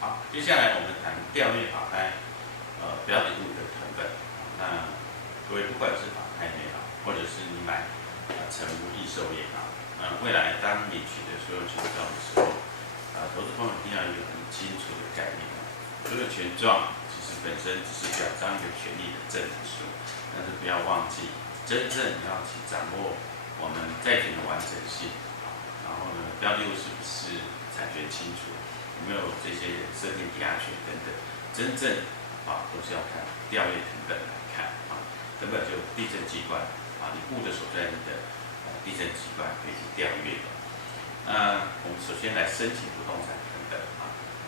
好，接下来我们谈调阅法拍标的物的成本。那各位不管是法拍也好，或者是你买成屋易售也好，未来当你取得所有权状的时候，投资朋友一定要有一个很清楚的概念。所有权状其实本身只是表彰一个权利的证明书，但是不要忘记，真正你要去掌握我们债权的完整性。然后呢，标的物是不是产权清楚，有没有这些设定抵押权等等，真正都是要看调阅成本来看成本就地政机关你物的所在地的地政机关可以去调阅的。我们首先来申请不动产成本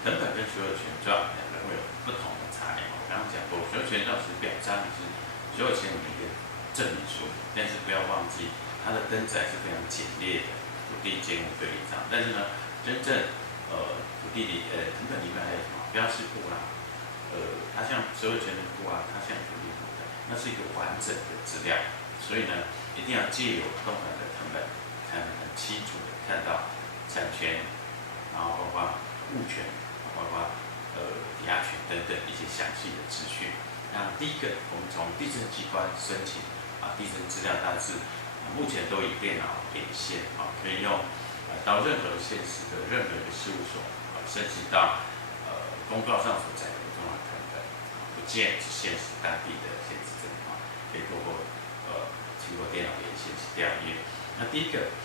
成本跟所有权状两个会有不同的差异。我刚刚讲过，所有权状是表彰你是所有权的一个证明书，但是不要忘记它的登载是非常简略的。土地建物对立章，但是呢，真正土地里成本里面还有什么标示簿啦，它像所有权人簿它像土地簿的，那是一个完整的资料，所以呢，一定要借由不动产的成本，才能很清楚的看到产权，然后包括物权，包括抵押权等等一些详细的资讯。那第一个，我们从地政机关申请地政资料大致。目前都以电脑连线可以用到任何县市的任何的事务所申请到公告上所载的不动产成本，不见只限是当地的县市政府可以透过经过电脑连线去调阅。那第一个，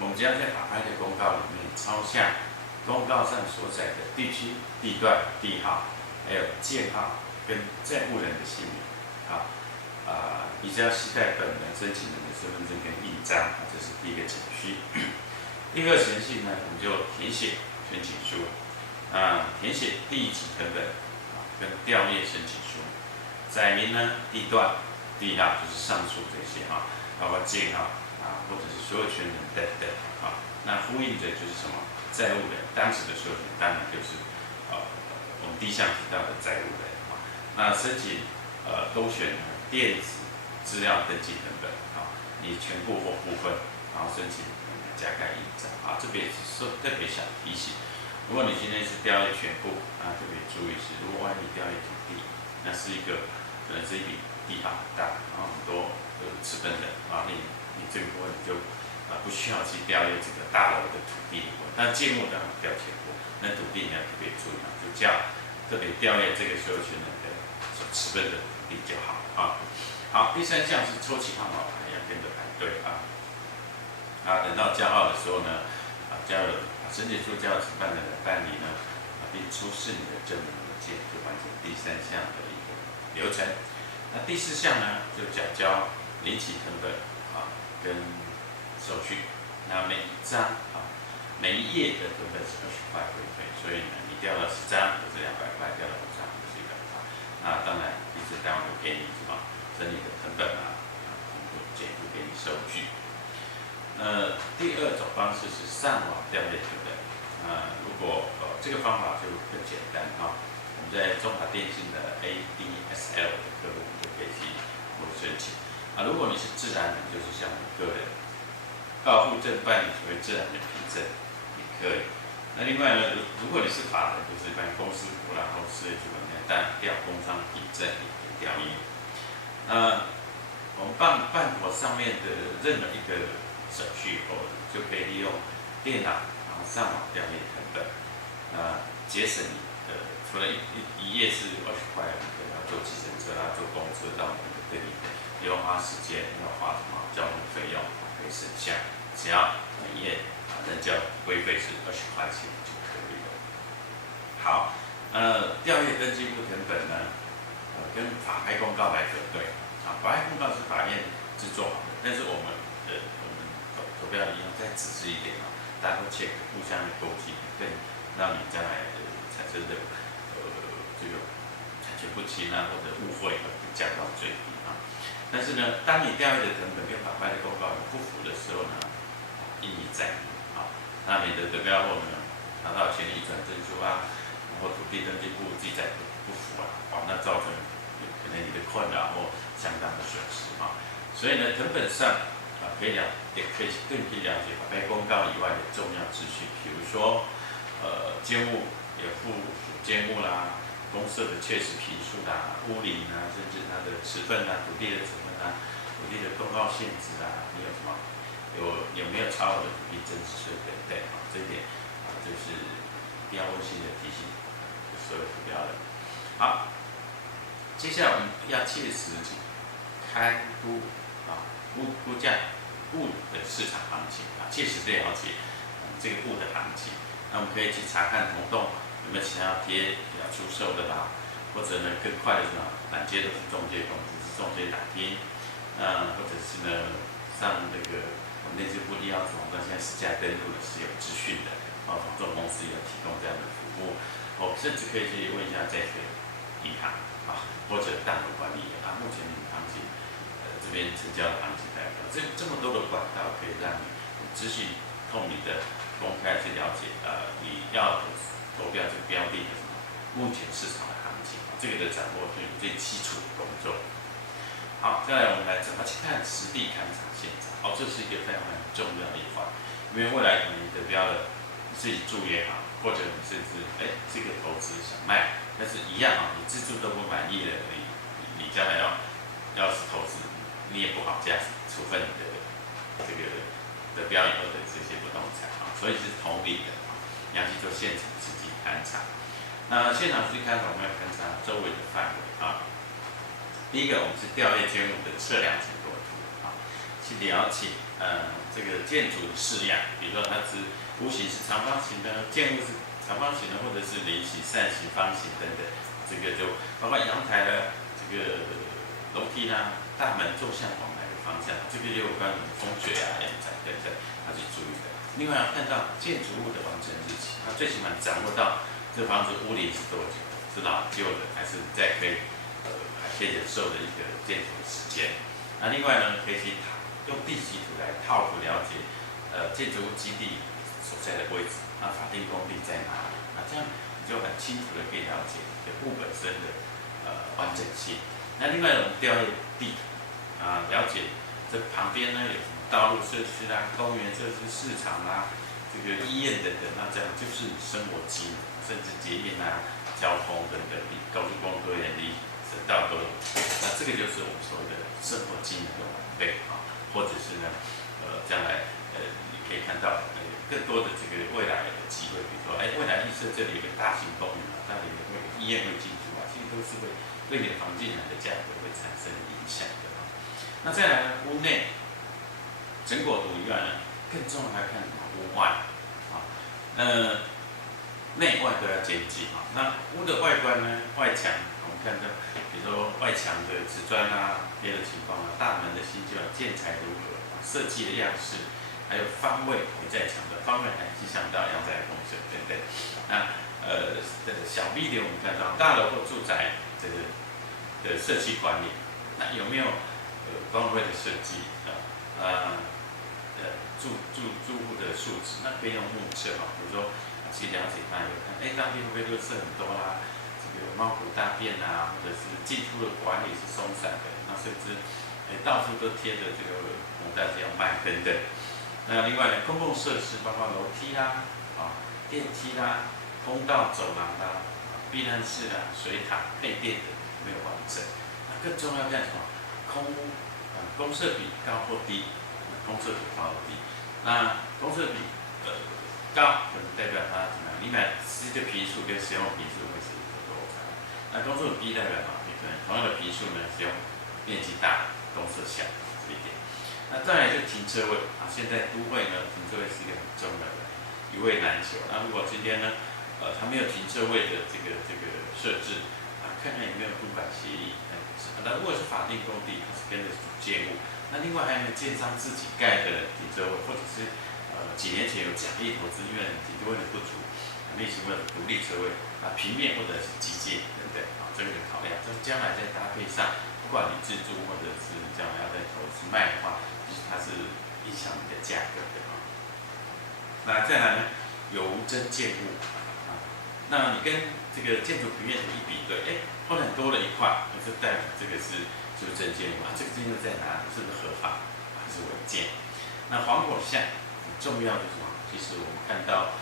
我们只要在法拍的公告里面抄下公告上所载的地区、地段、地号，还有建号跟债务人的姓名你只要携带本人、申请人的身份证跟印章这是第一个程序。第二程序呢，我们就填写申请书，填写第一级成本跟调阅申请书，载明呢地段、地号就是上述这些包括建号或者是所有权人等等那呼应着就是什么债务人，当时的所有权当然就是我们第一项提到的债务人那申请勾选电子资料登记成本你全部或部分，然后申请加盖印章这边是特别想提醒，如果你今天是调阅全部特别注意是，如果万一调阅土地，那是一个可能是一笔地方很大，然后很多持本人你这个部分你就不需要去调阅这个大楼的土地的部分，那建物当然调全部，那土地你要特别注意就叫特别调阅这个所有权人的所持本的土地就好好，第三项是抽起号码牌要跟着排队等到交号的时候呢，申请书交由承办人来办理呢，并出示你的证明文件，就完成第三项的一个流程。那第四项呢，就缴交领取成本跟手续。那每一张每一页的成本是20块会费，所以呢，你调了10张就是200块，调了5张就是100块。那当然，第四单位给你什么？整理的成本简付给你收据。第二种方式是上网调阅成本。如果这个方法就更简单我们在中华电信的 ADSL 的客户就可以去做申请如果你是自然人，就是像你个人到户政办理所谓自然人凭证也可以。那另外呢，如果你是法人，就是一般公司户然后事业主管但调工商凭证也可以调阅。我们办妥上面的任何一个手续后，就可以利用电脑，然后上网调阅成本，节省你除了一页是20块，你可能要坐计程车坐公车到每个地点，又要花时间，又要花什么交通费用，可以省下，只要每页人交规费是20块钱就可以了。好，调阅登记簿成本呢，跟法拍公告来核对。法拍公告是法院制作好的，但是我们投标一样再仔细一点大家都check互相的勾稽，对，让你将来产生的这个产权不清或者误会降到最低但是呢，当你调阅的成本跟法拍的公告不符的时候呢，应以载明那免得得标后呢拿到权利移转证书或土地登记簿记载不符那造成可能你的困扰或相当的损失所以呢，成本上也可以更了解法拍公告以外的重要资讯，比如说监务有附属建物啦、公设的确实坪数啦、屋龄啊，甚至它的持份啊、土地的持份啊、土地的公告限制啊，你有什么有没有超额的土地增值税等等啊？这一点就是一定要温馨的提醒所有投标人。好，接下来我们要切实际勘估估价物的市场行情切实了解这个物的行情。那我们可以去查看同栋有没有其他贴要出售的啦，或者呢更快的是哪些都是中介公司，是中介打听，或者是呢上那个我们内政部地价网站现在实价登录的是有资讯的，房仲公司有提供这样的服务，甚至可以去问一下在地银行或者大楼管理员目前的行情，这边成交的行情代表，这么多的管道可以让你资讯透明的公开去了解你要投标这个标的的什么目前市场的行情，这个的掌握是最基础的工作。好，再来我们来怎么去看实地勘察现场，这是一个非常重要的一环，因为未来可能你得标了自己住也好，或者你甚至这个投资想卖，但是一样你自住都不满意了，你将来要是投资，你也不好驾驶，除非你的这个得标以后的这些不动产所以是同理的你要去做现场实际勘察。那现场实际勘察，我们要勘察周围的范围第一个，我们是调阅建物的测量结构图去了解这个建筑的式样，比如说它是屋型是长方形的，建物是长方形的，或者是菱形、扇形、方形等等，这个就包括阳台的这个楼梯啦、大门坐向往哪个方向，这个就有关于风水阳台等等，要去注意的。另外要看到建筑物的完成日期，最起码掌握到这房子屋龄是多久，是老旧的还是在可以可以忍受的一个建筑时间。那另外呢，可以去用地籍图来套图了解建筑物基地所在的位置，法定工地在哪里，这样你就很清楚的可以了解物本身的完整性。那另外我们调阅地图了解这旁边呢有什么道路设施啦、公园设施、市场啦、这个医院等等，那这样就是你生活机能，甚至捷运交通等等，高速公路都有离省道都有，那这个就是我们所谓的生活机能的完备或者是呢将来你可以看到更多的这个未来的机会，比如说未来预设这里有个大型公园那里会有医院会进驻这些都是会对你的房地产的价格会产生影响的那再来呢，屋内成果图以外呢，更重要还看屋外内外都要兼济那屋的外观呢，外墙我们看到，比如说外墙的瓷砖别的情况大门的新旧建材如何，设计的样式，还有方位，我在讲的方位还影响到阳台风水等等。那小 B 点我们看到大楼或住宅这个的设计管理，那有没有方位的设计住户的素质，那可以用目测比如说去了解它，有看当地会不会垃圾很多这个猫狗大便或者是进出的管理是松散的，那甚至到处都贴着这个红袋子要卖等等。那另外呢，公共设施包括楼梯电梯通道、走廊避难室水塔、配电的没有完整。那更重要看什么？空屋公设比高或低？公设比高或低？那公设比高，可能代表它怎么样？你买实际的坪数跟使用坪数会是一个落差。那公设低代表你可能同样的坪数呢，使用面积大，公设小这一点。那再来就停车位现在都会呢，停车位是一个很重要的，一位难求。那如果今天呢，它没有停车位的这个设置看看有没有租管协议。那如果是法定工地，它是跟着主建物。那另外还有没有建商自己盖的停车位，或者是几年前有奖励投资，因为停车位的不足，内行为独立车位平面或者是机械等等这个考量。这将来在搭配上，不管你自住或者是将来要在投资卖的话，它是影响你的价格的那再来呢，有无增建物那你跟这个建筑平面图一比对，后面多了一块，就代表这个是不是增建物这个增建物在哪里？是不是合法还是违建？那防火巷很重要的是什么？其实我们看到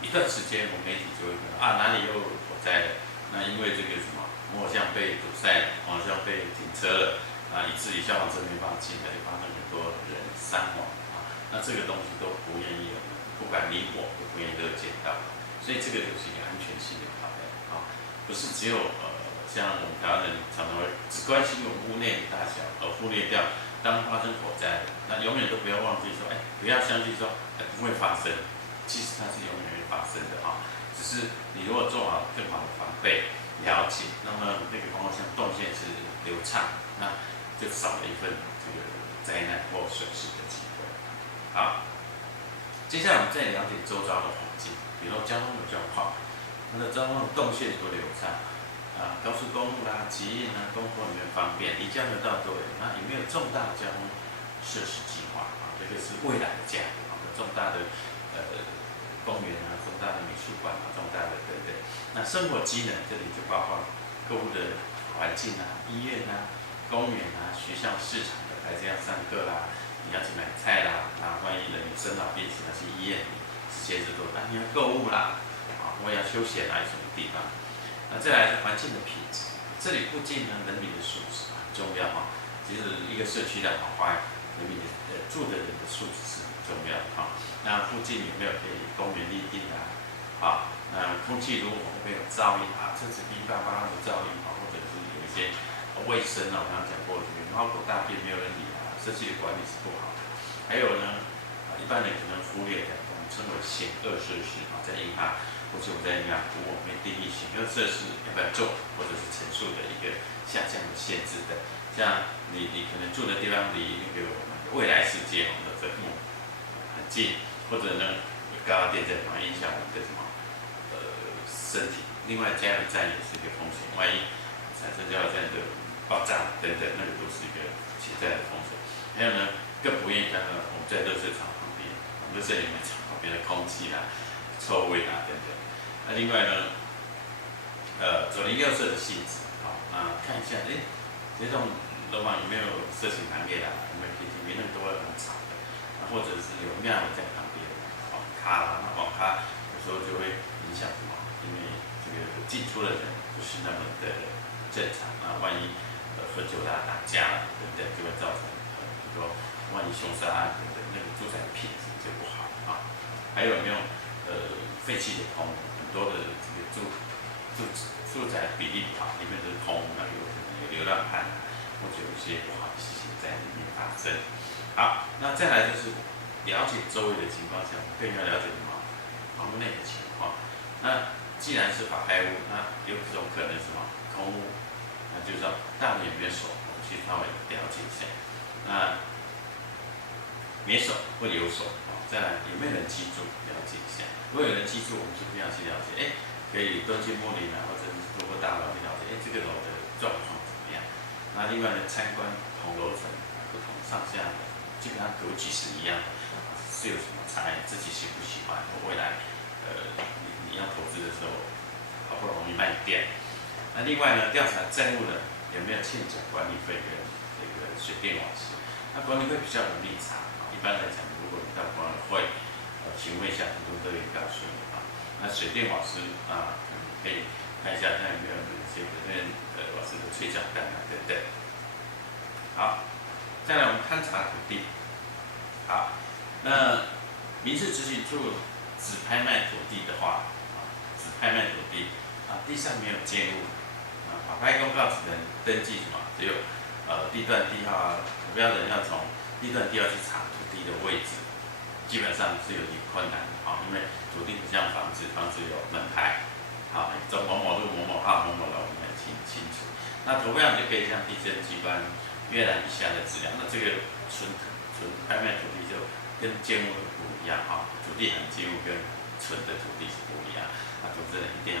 一段时间，我们媒体就会说啊哪里又火灾了，那因为这个什么磨巷被堵塞了，磨巷被停车了啊，以至于消防车没办法进来，发生很多人伤亡啊，那这个东西都不愿意有，不管你我都不愿意乐见到，所以这个就是一个安全性的考量啊，不是只有像我们台湾人常常会只关心我们屋内的大小，而忽略掉当发生火灾，那永远都不要忘记说，不要相信说，不会发生，其实它是永远会发生的啊。只是你如果做好更好的防备、了解，那么那个方向动线是流畅，那就少了一份这个灾难或损失的机会。好，接下来我们再了解周遭的环境，比如说交通的状况，它的交通动线多流畅。高速公路啦、捷运啦，工作里面方便，离交流道多远？那有没有重大的交通设施计划啊？这个是未来的价值啊，重大的公园啊，重大的美术馆啊，重大的等等。那生活机能这里就包括购物的环境啊、医院啊、公园啊、学校、市场的孩子要上课啦，你要去买菜啦，万一人有生老病死，要去医院里直接就做。你要购物啦，或要休闲啊，什么地方？那再来是环境的品质，这里附近呢人民的素质很重要哈。其实一个社区的好坏，人民住的人的素质是很重要的哈。那附近有没有可以公园绿地啊？那空气如果会不会有噪音啊？车子噼啪啪的噪音啊，或者是有一些卫生啊，我刚刚讲过，这个猫狗大便没有人理啊，社区的管理是不好的。还有呢，一般人可能忽略的，我们称为险恶设施啊，在银行。或者我在那个服务里面定义险恶设施要不要做，或者是层数的一个下降的限制的。像你可能住的地方离那个我们未来世界我们的坟墓很近，或者呢高压电在旁影响我们的什么身体。另外加油站也是一个风险，万一产生加油站的爆炸等等，那个都是一个潜在的风险。还有呢，更不愿意看到我们在热水厂旁边，热水里面厂旁边的空气啦、臭味啦等等。那另外呢，左邻右舍的性质，看一下，这栋楼房有没有色情行业啦，有没有 KTV，那个都会很吵的，或者是有庙在旁边，网咖啦，那网咖有时候就会影响什么？因为这个进出的人不是那么的正常，万一喝酒啦、打架啦等等，就会造成比如说万一凶杀案等等，那个住宅的品质就不好啊。还有没有废弃的空？多的这个住宅比例不好，里面都是空，那有可能有流浪汉，或者有一些不好的事情在里面发生。好，那再来就是了解周围的情况下，更要了解什么房屋内的情况。那既然是法拍屋，那有这种可能什么空屋，那就是说大人有没有守，我们去稍微了解一下。那没守或有守，再来有没有人居住，了解一下。如果有人居住，我们是不要去了解，可以登记摸林啊，或者是透过大楼去了解，这个楼的状况怎么样？那另外呢，参观同楼层不同上下的，基本上格局是一样的，是有什么差异，自己喜不喜欢？未来你要投资的时候，好不容易卖掉。那另外呢，调查债务呢有没有欠缴管理费跟这个水电网是？那管理费比较容易查，一般来讲，如果你到管委会。询问一下，很多都会告诉你啊。那水电瓦斯可以看一下看有没有这个瓦斯的催缴单啊等等。好，再来我们勘察土地。好，那民事执行处只拍卖土地的话，只拍卖土地地上没有建物法拍公告只能登记什么？只有地段地号啊，投标人要从地段地号去查土地的位置。基本上是有点困难的因为土地不像房子，房子有门牌，走某某路、某某号、某某楼，你很清楚。那投标就可以向地政机关阅览以下的资料。那这个纯拍卖土地就跟建物不一样土地和建物跟纯的土地是不一样。投资人一定要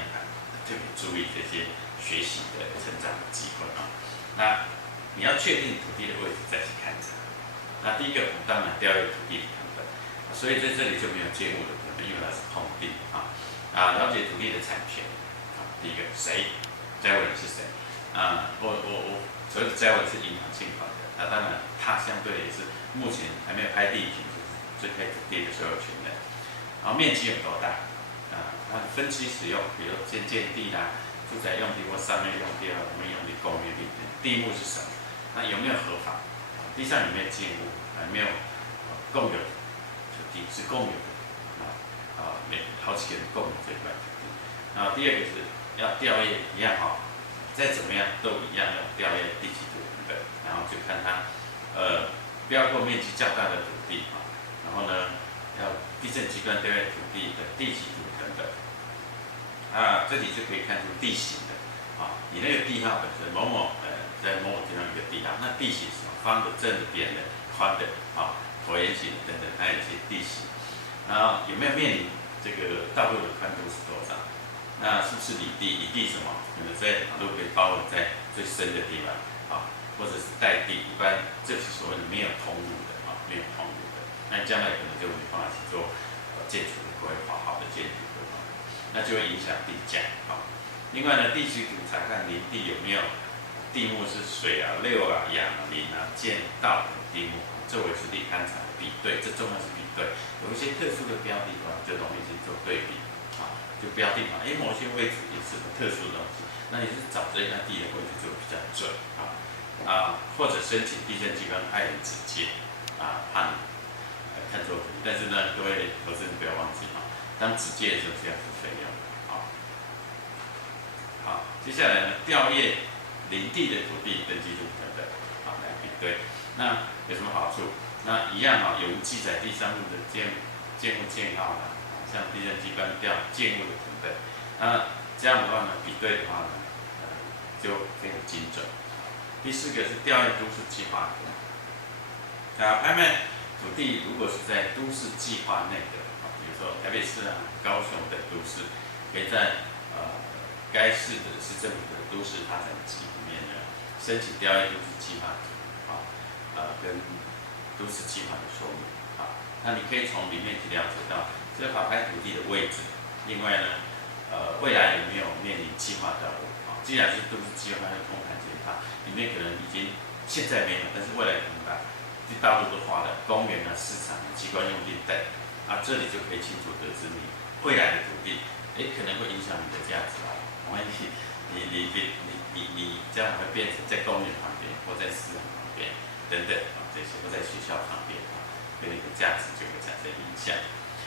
特别注意这些学习的成长的机会那你要确定土地的位置再去勘察。那第一个，我们当然调阅土地的成本。所以在这里就没有建物的部分，因为它是空地了解土地的产权第一个谁，债务人是谁我所谓的债务人是银行信款的，那当然它相对也是目前还没有拍地权，就是最开土地的所有权人。然后面积有多大分期使用，比如建地啦、住宅用地或商业用地啊，我们用地、工业地，地目是什么？那有没有合法？地上有没有建物？有没有共有土地是共有的好几个人共有这块土地。然后第二个是要调阅一样再怎么样都一样要调阅地籍图等等，然后就看它标过面积较大的土地然后呢要地政机关调阅土地的地籍图等等。这里就可以看出地形的你那个地号本身某某在某某地方一个地号，那地形是什么？方的、正的、扁的、宽的椭圆形等等，还有一些地形。然后有没有面临这个道路的宽度是多少？那是不是里地？里地什么？可能在马路被包围在最深的地方或者是带地，一般这是所谓的没有通路的没有通路的，那将来可能就没办法去做建筑的规划，好的建筑规划，那就会影响地价另外呢，地籍图查看林地有没有地目是水溜养林建道等地目，作为实地勘察的比对，这重要是比对。有一些特殊的标的就容易去做对比就标定某些位置也是很特殊的东西，那你是找这块地的位置就比较准或者申请地政机关派人直接判看作可以，但是呢，各位投资人不要忘记当直接的时候是要付费用的好，接下来呢，调阅林地的土地登记录等等来比对，那有什么好处？那一样有无记载第三户的建物建号像地政机关调建物的成本，那这样的话呢，比对的话呢，就可以很精准。第四个是调阅都市计划图，拍卖土地如果是在都市计划内的比如说台北市高雄等都市，可以在该市的市政府的都市发展局里面呢，申请调阅都市计划图跟都市计划的说明那你可以从里面去了解到这个法拍土地的位置，另外呢，未来有没有面临计划道路既然是都市计划要通盘检讨，里面可能已经现在没有，但是未来可能把道路都画了，公园市场、机关用地等这里就可以清楚得知你未来的土地，可能会影响你的价值万一你这样会变成在公园旁边或在市场旁边等等这些，或在学校旁边对你的价值就会产生影响。